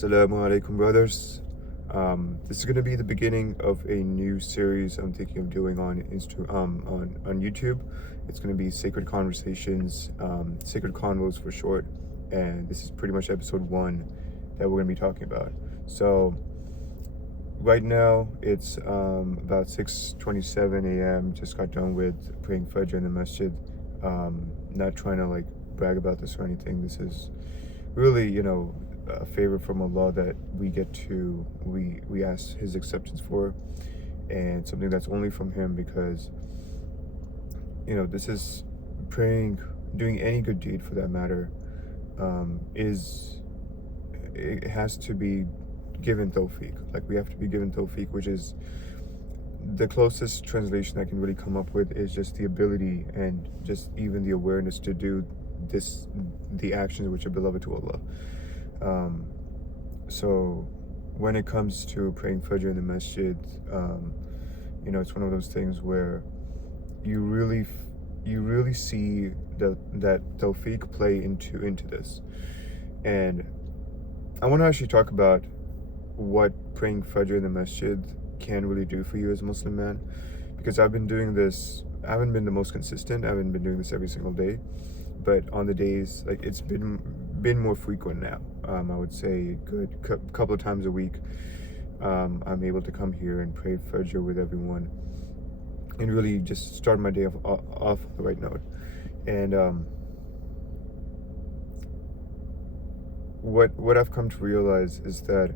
Assalamu alaikum, brothers. This is going to be the beginning of a new series I'm thinking of doing on on YouTube. It's going to be Sacred Conversations, Sacred Convos for short, and this is pretty much episode 1 that we're going to be talking about. So right now it's about 6:27 a.m. Just got done with praying Fajr in the Masjid. Not trying to like brag about this or anything. This is really, a favor from Allah that we ask His acceptance for, and something that's only from Him, because this is praying, doing any good deed for that matter, it has to be given tawfiq. Like, we have to be given tawfiq, which is the closest translation I can really come up with, is just the ability and just even the awareness to do the actions which are beloved to Allah. So when it comes to praying Fajr in the Masjid, it's one of those things where you really see that tawfiq play into this. And I want to actually talk about what praying Fajr in the Masjid can really do for you as a Muslim man, because I've been doing this. I haven't been the most consistent. I haven't been doing this every single day, but on the days, like, it's been more frequent now. I would say a good couple of times a week, I'm able to come here and pray Fajr with everyone and really just start my day off the right note. And what I've come to realize is that,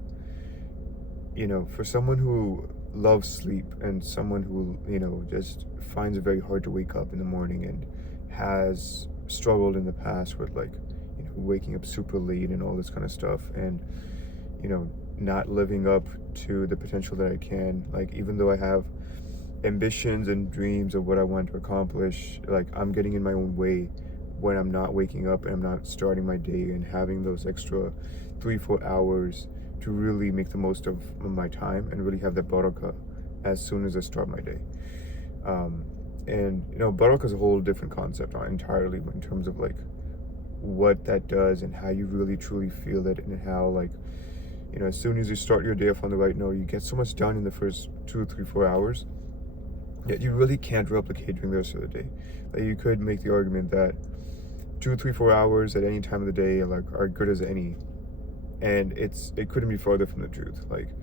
for someone who loves sleep and someone who just finds it very hard to wake up in the morning and has struggled in the past with, like, waking up super late and all this kind of stuff, and not living up to the potential that I can, like, even though I have ambitions and dreams of what I want to accomplish, like, I'm getting in my own way when I'm not waking up and I'm not starting my day and having those extra 3-4 hours to really make the most of my time and really have that barakah as soon as I start my day. And barakah is a whole different concept entirely, in terms of like what that does and how you really truly feel it, and how, like, as soon as you start your day off on the right note, you get so much done in the first 2, 3, 4 hours that you really can't replicate during the rest of the day. Like, you could make the argument that 2, 3, 4 hours at any time of the day are good as any, and it couldn't be farther from the truth. Like,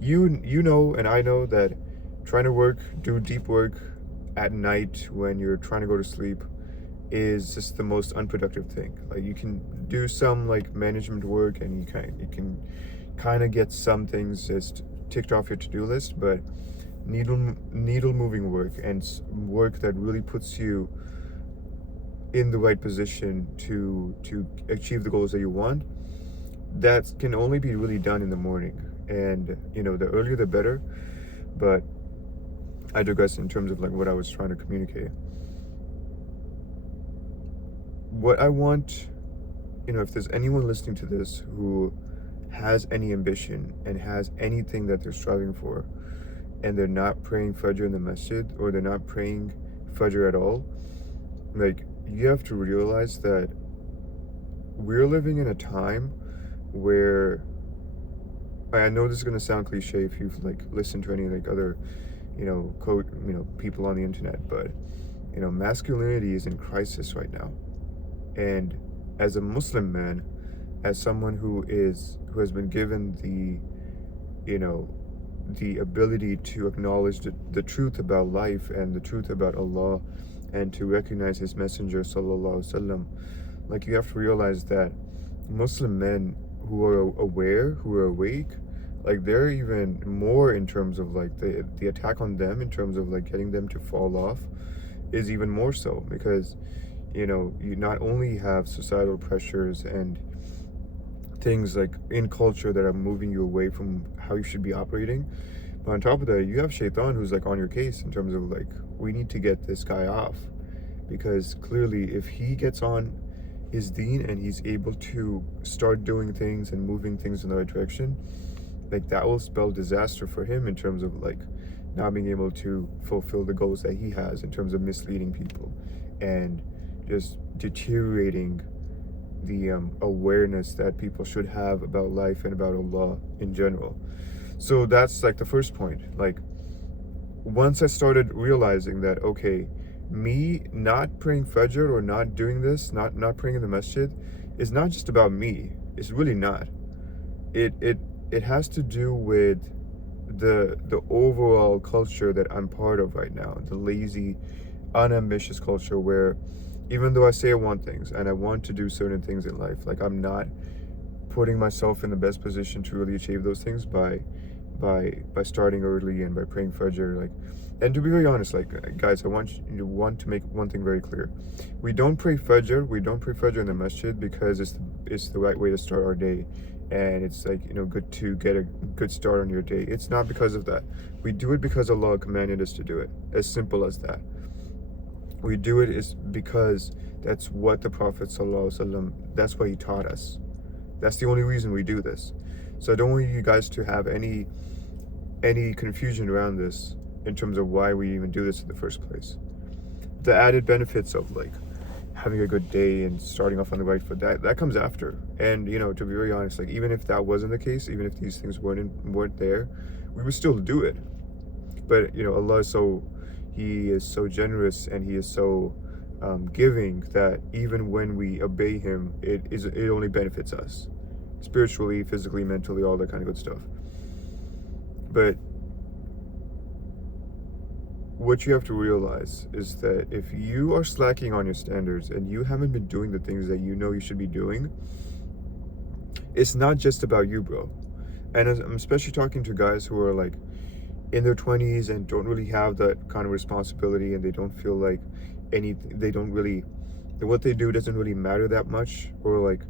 and I know that trying to do deep work at night when you're trying to go to sleep is just the most unproductive thing. Like, you can do some like management work, and you can kind of get some things just ticked off your to-do list, but needle moving work and work that really puts you in the right position to achieve the goals that you want, that can only be really done in the morning. And the earlier the better, but I digress in terms of like what I was trying to communicate. What I want, if there's anyone listening to this who has any ambition and has anything that they're striving for, and they're not praying Fajr in the Masjid, or they're not praying Fajr at all, like, you have to realize that we're living in a time where, I know this is going to sound cliche if you've like listened to any like other people on the internet, but masculinity is in crisis right now. And as a Muslim man, as someone who has been given the ability to acknowledge the truth about life and the truth about Allah, and to recognize His Messenger sallallahu alaihi wasallam, like, you have to realize that Muslim men who are aware, who are awake, like, they're even more, in terms of like the attack on them, in terms of like getting them to fall off, is even more so, because you not only have societal pressures and things like in culture that are moving you away from how you should be operating, but on top of that, you have Shaitan who's like on your case, in terms of like, we need to get this guy off, because clearly if he gets on his deen and he's able to start doing things and moving things in the right direction, like, that will spell disaster for him, in terms of like not being able to fulfill the goals that he has, in terms of misleading people and just deteriorating awareness that people should have about life and about Allah in general. So that's like the first point. Like, once I started realizing that, okay, me not praying Fajr or not doing this, not praying in the masjid, is not just about me. It's really not. It has to do with the overall culture that I'm part of right now, the lazy, unambitious culture where even though I say I want things and I want to do certain things in life, like I'm not putting myself in the best position to really achieve those things by starting early and by praying Fajr. Like, and to be very honest, like, guys, I want to make one thing very clear. We don't pray Fajr in the masjid because it's the right way to start our day, and it's like, good to get a good start on your day. It's not because of that. We do it because Allah commanded us to do it. As simple as that. We do it is because that's what the Prophet ﷺ, that's what he taught us. That's the only reason we do this. So I don't want you guys to have any confusion around this in terms of why we even do this in the first place. The added benefits of like having a good day and starting off on the right foot, that comes after. And to be very honest, like, even if that wasn't the case, even if these things weren't there, we would still do it. But Allah He is so generous and He is so giving that even when we obey Him, it only benefits us spiritually, physically, mentally, all that kind of good stuff. But what you have to realize is that if you are slacking on your standards and you haven't been doing the things that you should be doing, it's not just about you, bro. And I'm especially talking to guys who are like in their 20s and don't really have that kind of responsibility, and they don't feel like what they do doesn't really matter that much, or like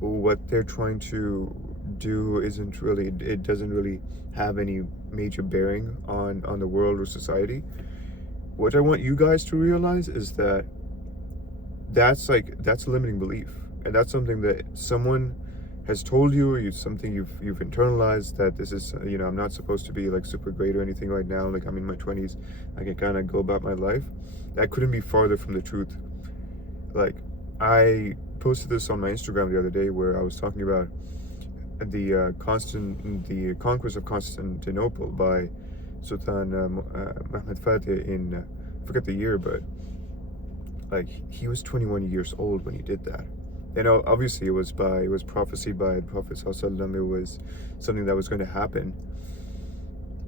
what they're trying to do it doesn't really have any major bearing on the world or society. What I want you guys to realize is that's limiting belief, and that's something that someone has told you, something you've internalized, that this is, I'm not supposed to be like super great or anything right now, like I'm in my 20s, I can kind of go about my life. That couldn't be farther from the truth. Like, I posted this on my Instagram the other day where I was talking about the conquest of Constantinople by Sultan Mehmed Fatih in I forget the year, but like he was 21 years old when he did that. And obviously it was prophesied by the Prophet ﷺ. It was something that was going to happen.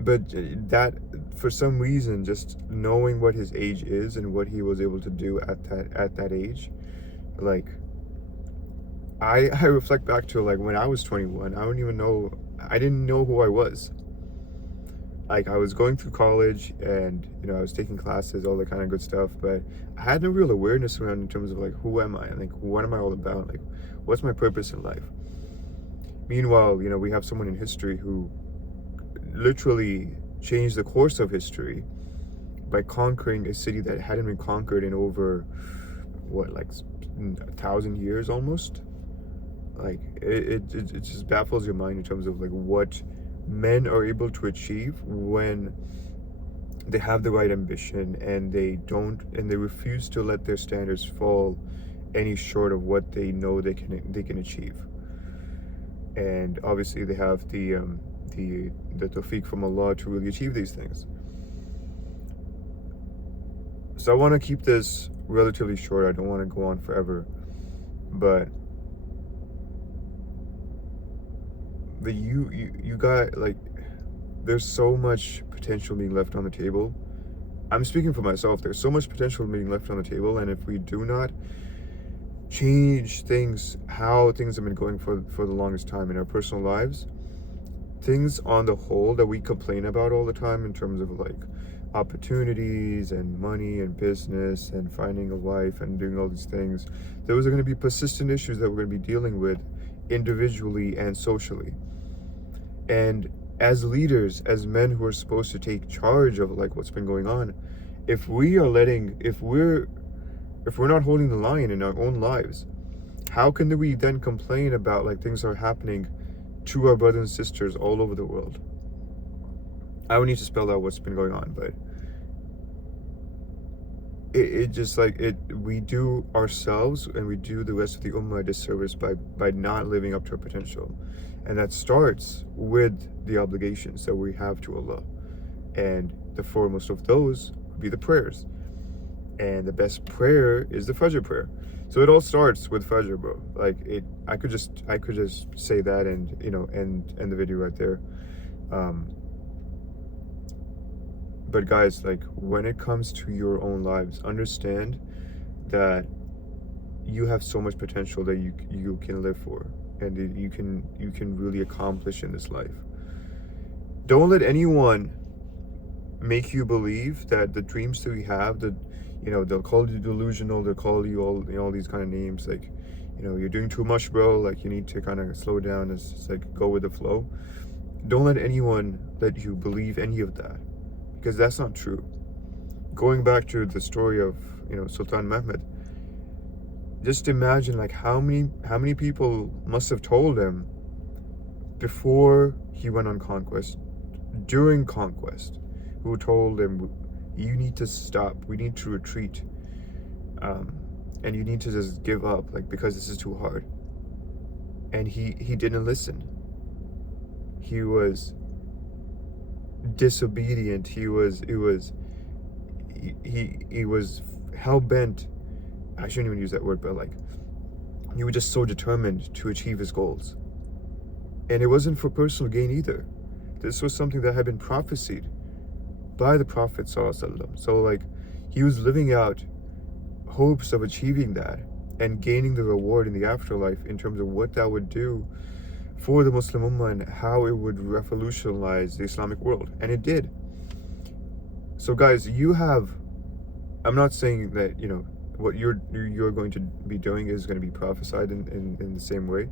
But that, for some reason, just knowing what his age is and what he was able to do at that age, like, I reflect back to like when I was 21. I didn't know who I was. Like, I was going through college and I was taking classes, all that kind of good stuff, but I had no real awareness around in terms of like, who am I, and like, what am I all about, like, what's my purpose in life. Meanwhile, we have someone in history who literally changed the course of history by conquering a city that hadn't been conquered in over 1,000 years almost. Like, it just baffles your mind in terms of like what men are able to achieve when they have the right ambition and they refuse to let their standards fall any short of what they know they can achieve. And obviously they have the tawfiq from Allah to really achieve these things. So I want to keep this relatively short. I don't want to go on forever, but you got, like, there's so much potential being left on the table. I'm speaking for myself. There's so much potential being left on the table, and if we do not change how things have been going for the longest time in our personal lives, things on the whole that we complain about all the time in terms of like opportunities and money and business and finding a wife and doing all these things, those are going to be persistent issues that we're going to be dealing with individually and socially. And as leaders, as men who are supposed to take charge of like what's been going on, if we're not holding the line in our own lives, how can we then complain about like things are happening to our brothers and sisters all over the world? I don't need to spell out what's been going on, but it just like it we do ourselves and we do the rest of the ummah a disservice by not living up to our potential. And that starts with the obligations that we have to Allah. And the foremost of those would be the prayers. And the best prayer is the Fajr prayer. So it all starts with Fajr, bro. Like I could just say that and end the video right there. But guys, like when it comes to your own lives, understand that you have so much potential that you can live for, and that you can really accomplish in this life. Don't let anyone make you believe that the dreams that we have, that they'll call you delusional, they'll call you all these kind of names, like you're doing too much, bro, like you need to kind of slow down, it's like go with the flow. Don't let anyone let you believe any of that, because that's not true. Going back to the story of Sultan Mehmed, just imagine like how many people must have told him before he went on conquest, during conquest, who told him, you need to stop, we need to retreat, and you need to just give up, like, because this is too hard. And he didn't listen. He was disobedient. He was hell-bent. I shouldn't even use that word, but like he was just so determined to achieve his goals. And it wasn't for personal gain either. This was something that had been prophesied by the Prophet ﷺ. So like he was living out hopes of achieving that and gaining the reward in the afterlife in terms of what that would do for the Muslim Ummah and how it would revolutionize the Islamic world. And it did. So guys, I'm not saying that what you're going to be doing is going to be prophesied in the same way,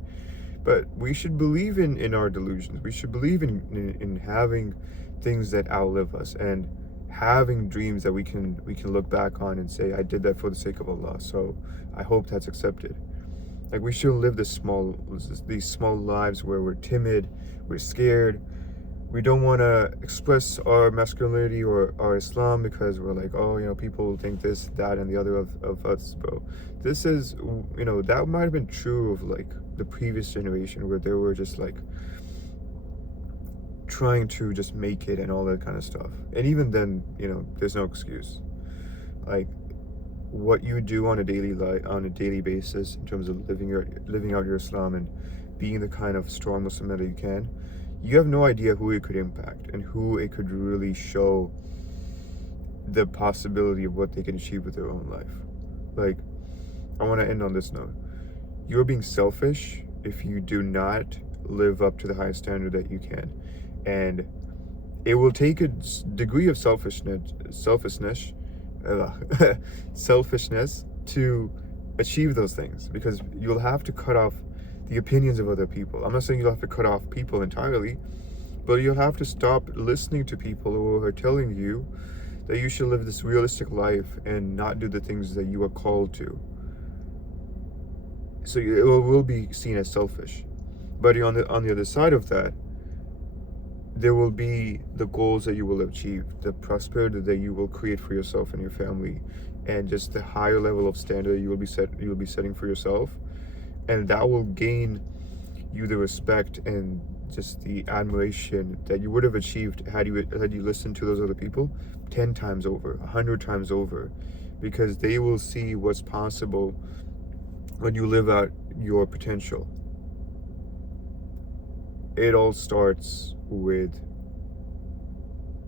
but we should believe in our delusions. We should believe in having things that outlive us, and having dreams that we can look back on and say, I did that for the sake of Allah, so I hope that's accepted. Like we shouldn't live these small lives where we're timid, we're scared, we don't want to express our masculinity or our Islam because we're like, oh, people think this, that, and the other of us, bro. This is, that might have been true of like the previous generation, where they were just like trying to just make it and all that kind of stuff. And even then, there's no excuse. Like what you do on a daily basis in terms of living out your Islam and being the kind of strong Muslim that you can, you have no idea who it could impact and who it could really show the possibility of what they can achieve with their own life. Like, I want to end on this note. You're being selfish if you do not live up to the highest standard that you can. And it will take a degree of selfishness to achieve those things, because you'll have to cut off the opinions of other people. I'm not saying you'll have to cut off people entirely, but you'll have to stop listening to people who are telling you that you should live this realistic life and not do the things that you are called to. So it will be seen as selfish. But on the other side of that, there will be the goals that you will achieve, the prosperity that you will create for yourself and your family, and just the higher level of standard you will be setting for yourself. And that will gain you the respect and just the admiration that you would have achieved had you listened to those other people 10 times over, 100 times over, because they will see what's possible when you live out your potential. It all starts with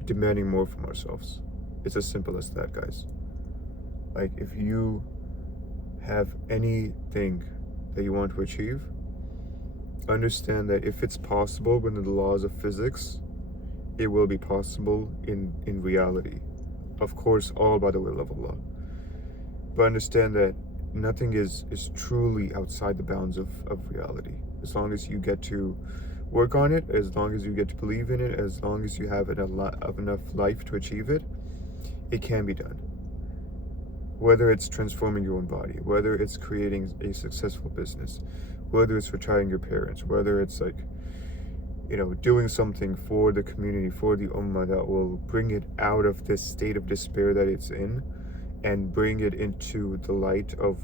demanding more from ourselves. It's as simple as that, guys. Like, if you have anything that you want to achieve, understand that if it's possible within the laws of physics, it will be possible in reality. Of course, all by the will of Allah. But understand that nothing is truly outside the bounds of reality. As long as you get to work on it, as long as you get to believe in it, as long as you have enough life to achieve it, it can be done. Whether it's transforming your own body, whether it's creating a successful business, whether it's retiring your parents, whether it's like, doing something for the community, for the ummah that will bring it out of this state of despair that it's in and bring it into the light of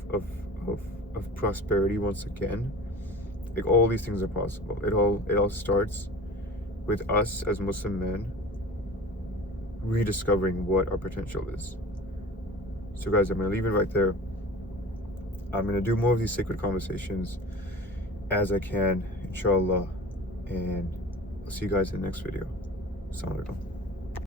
prosperity once again, like all these things are possible. It all starts with us as Muslim men rediscovering what our potential is. So guys, I'm gonna leave it right there. I'm gonna do more of these sacred conversations as I can, inshallah, and I'll see you guys in the next video. Assalamu alaikum.